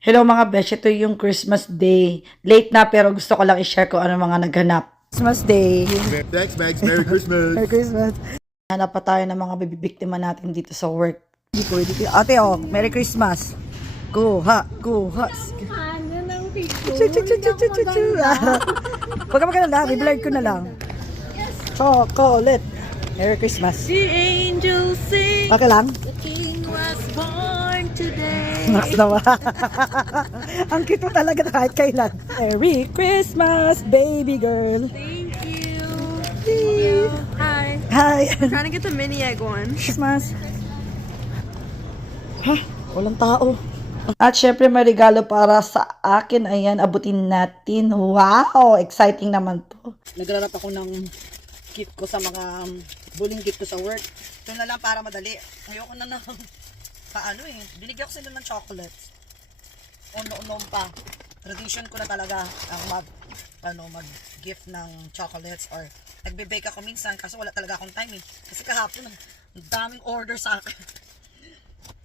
Hello mga besh, ito yung Christmas Day. Late na pero gusto ko lang i-share ko ano mga naghanap. Christmas Day. Thanks, Max. Merry Christmas. Merry Christmas. Hanap pa tayo ng mga bibiktima natin dito sa work. Hindi pwede. Ate oh, Merry Christmas. Kuha. Ano ng picture? Chu. Huwag ka magkalala, biblurred ko na lang. Chocolate. Merry Christmas. The angels sing. Okay lang? The king was born today. Max naman. Ang cute mo talaga kahit kailan. Merry Christmas, baby girl. Thank you. Hi. Hi. Trying to get the mini egg one. Christmas. Ha? Walang tao. At syempre may regalo para sa akin. Ayan, abutin natin. Wow! Exciting naman to. Nagrarap ako ng gift ko sa mga bullying gift ko sa work. Ito na lang para madali. Ayoko na ng paano eh. Binigyan ko sila ng chocolates. Ono-unom pa. Tradition ko na talaga ang mag-gift ng chocolates or nagbe-bake ako minsan kasi wala talaga akong time eh. Kasi kahapon ang daming order sa akin.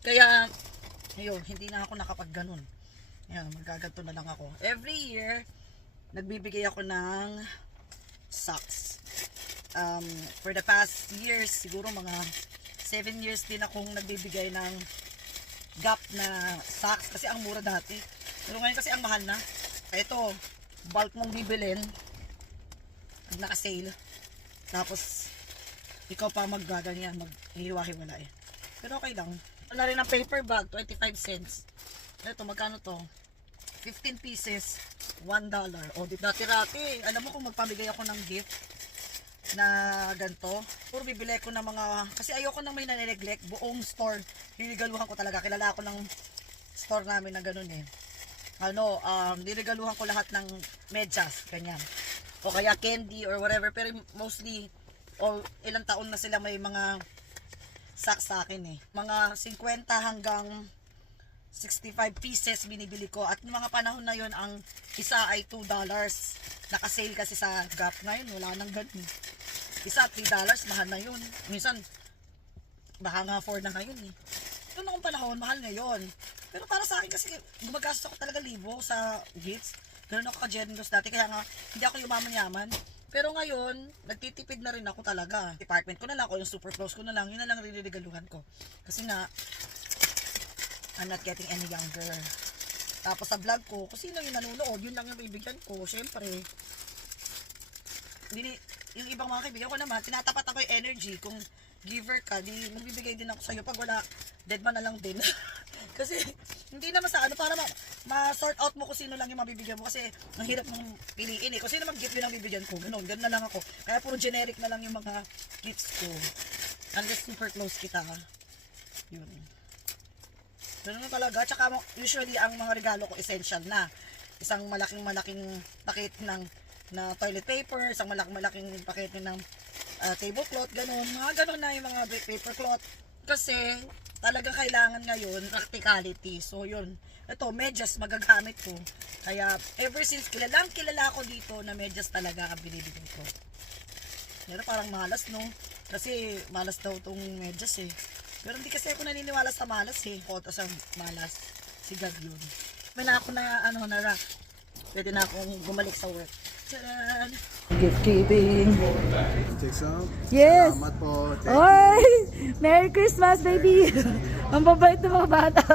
Kaya ayun, hindi na ako nakapag-ganon. Ayan, magaganto na lang ako. Every year, nagbibigay ako ng socks. For the past years, siguro mga 7 years din akong nagbibigay ng Gap na socks kasi ang mura dati. Pero ngayon kasi ang mahal na. Ito, bulk mong bibilin, naka-sale. Tapos, ikaw pa maggaganyan, mag-hiwa-hiwala eh. Pero okay lang. Wala rin ang paper bag, 25 cents. Ito, magkano to? 15 pieces, $1. O, di dati-rati. Alam mo kung magpamigay ako ng gift na ganito, puro bibili ko ng mga, kasi ayoko nang may nare-neglect, buong store, niligaluhan ko talaga. Kilala ako ng store namin na ganun eh. Niligaluhan ko lahat ng medyas, ganyan. O kaya candy or whatever, pero mostly, ilang taon na sila may mga socks sa akin eh. Mga 50 hanggang 65 pieces binibili ko. At mga panahon na yon ang isa ay $2. Naka-sale kasi sa Gap. Ngayon, wala nang ganun. Isa, $3. Mahal na yun. Minsan, baka nga 4 na ngayon eh. Pero noong panahon, mahal na yun. Pero para sa akin kasi, gumagastos ako talaga libo sa gifts. Ganun ako ka-generous dati. Kaya nga, hindi ako yumaman-yaman. Pero ngayon, nagtitipid na rin ako talaga. Department ko na lang, o yung super close ko na lang, yun na lang riniligaluhan ko. Kasi nga, I'm not getting any younger. Tapos sa vlog ko, kung sino yung nanonood, yun lang yung bibigyan ko. Siyempre, yung ibang mga kaibigan ko naman, tinatapat ako yung energy. Kung giver ka, di magbibigay din ako sa'yo. Pag wala, dead man na lang din. Kasi, hindi naman sa ano, para ma-sort out mo kung sino lang yung mabibigyan mo. Kasi, ang hirap mong piliin eh. Kung sino mag-gift yun ang bibigyan ko. Ganun na lang ako. Kaya puro generic na lang yung mga gifts ko. Unless super close kita. Yun. Ganun na talaga. Tsaka usually ang mga regalo ko essential na. Isang malaking paket na toilet paper, isang malaking paket ng tablecloth, ganun. Mga ganun na yung mga paper cloth. Kasi talagang kailangan ngayon practicality. So yun. Ito, medyas magagamit ko. Kaya ever since kilala ko dito na medyas talaga ang binibigay ko. Pero parang malas no. Kasi malas daw tong medyas eh. Pero hindi kasi ako naniniwala sa malas eh. Koto sa malas. Si God yun. May na ako na wrap. Pwede na akong gumalik sa work. Tcharan! Gift giving. Take some. Yes! Salamat po. Oy! Merry Christmas, baby! Ang babait ng mga bata.